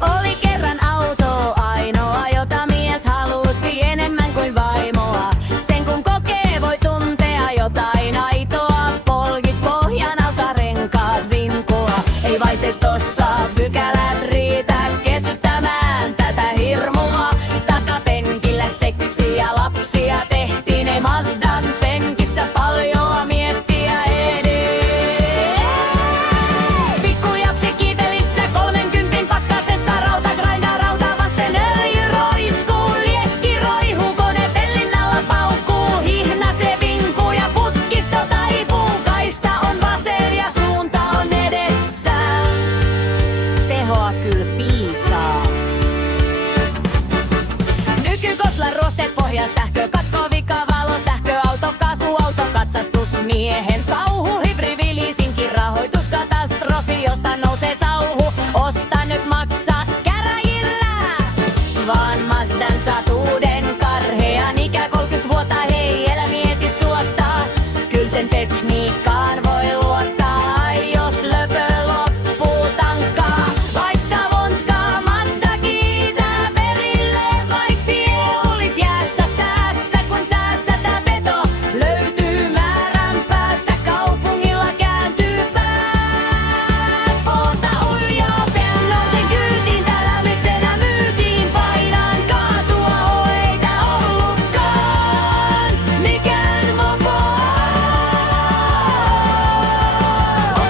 Oli kerran auto ainoa, jota mies halusi enemmän kuin vaimoa. Sen kun kokee, voi tuntea jotain aitoa. Polkit pohjan alta, renkaat vinkua. Ei vaihteistossa pykälät riitä kesyttämään tätä hirmua. Takapenkillä seksiä lapsia tehtiin, ei Mazdan penkissä paljoa miettiä edes. Pikkujapsi kiipelissä 30 pakkasessa, rauta grindaa rautaa vasten, öljy roiskuu, liekki roihuu, kone pellin alla paukkuu, hihna se vinkuu ja putkisto taipuu. Kaista on vasen ja suunta on edessä, tehoa kyl piisaa. Nykykoslan ruosteet pohja, sähkö katko, vika valo, sähköauto, kaasuauto, katsastusmiehen kauhu, hybridiliisinkin rahoituskatastrofi, josta nousee sauhu. Osta nyt, maksa käräjillä, vaan Mazdan satuuden karhean ikä 30 vuotta, hei älä mieti suottaa. Kyl sen tekniikkaan voi luottaa, ai jos löpö loppuu tankkaa. Laittaa vontkaa, Mazda kiitää perille, vaik tie olis jäässä säässä, kun säässä tää veto löytyy määrän päästä. Kaupungilla kääntyy päät, oota uljaa pian. Nousen kyytiin, täällä miksenä myytiin, painaan kaasua, ei tää ollutkaan mikään mopo.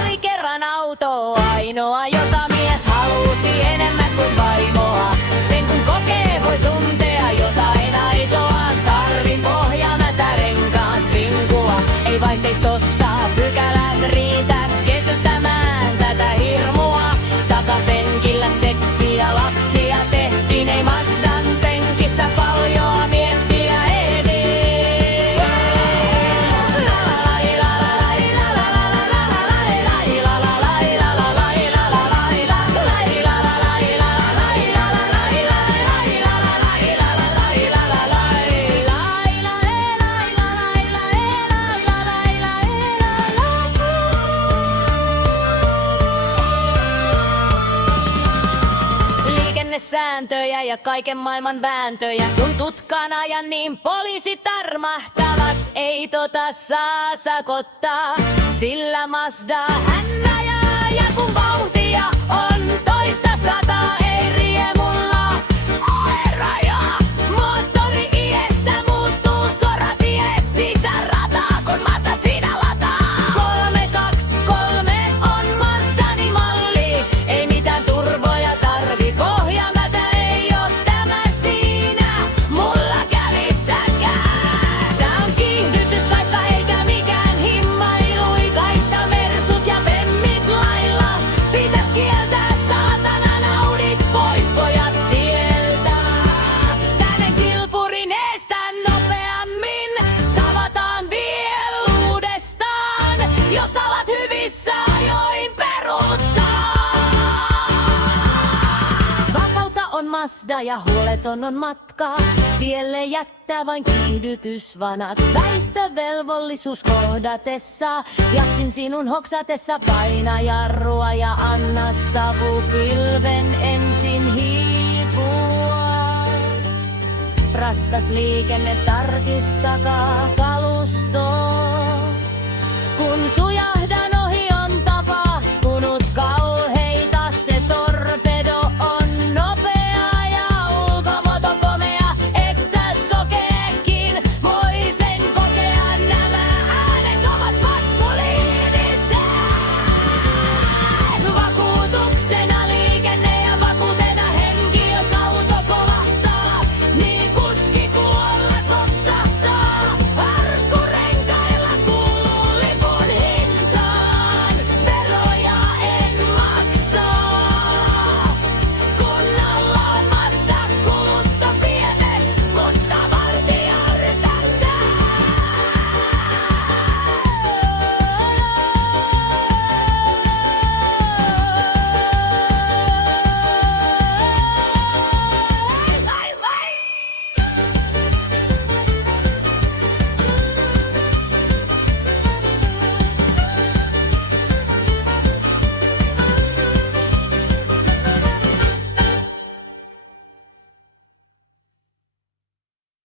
Oli kerran auto ainoa, jota mies halusi enemmän kuin vaimoa. Sen kun kokee, voi tuntea jotain aitoa. Tarvin pohjamätä, renkaat vinkua. Ei vaihteistossa pykälät riitä kesyttämään tätä hirmua. Takapenkillä seksiä lapsia tehtiin, ei Mazdan penkissä paljoa miettiä edes. Liikennesääntöjä ja kaiken maailman vääntöjä, kun tutkaan ajan, niin poliisit armahtavat. Ei tota saa sakottaa, sillä Mazda hän ajaa, ja kun vauhtia on toista sataa, ei riemulla ole rajaa. Moottori iestä muuttuu soratie, sitä rataa, kun Mazda siinä lataa. 323 on Mazdani malli, ei mitään turboja tarvi, pohjamätä ei oo tämä siinä mulla kävissäkään. Tää on kiihdytyskaista eikä mikään himmailu, kaista mersut ja vemmit lailla. Pitäis kieltää saatanan audit pois, pojat tieltä. Tänne kilpurin estän nopeammin, tavataan vielä uudestaan. Jos alat hyvissä ajoin peruuttaa. Vakautta on Mazda ja huoleton on matka. Tielle jättää vain kiihdytysvanat. Väistövelvollisuus kohdatessa. Jaksin sinun hoksatessa, paina jarrua ja anna savupilven ensin hiipua. Raskas liikenne, tarkistakaa kalusto. Kun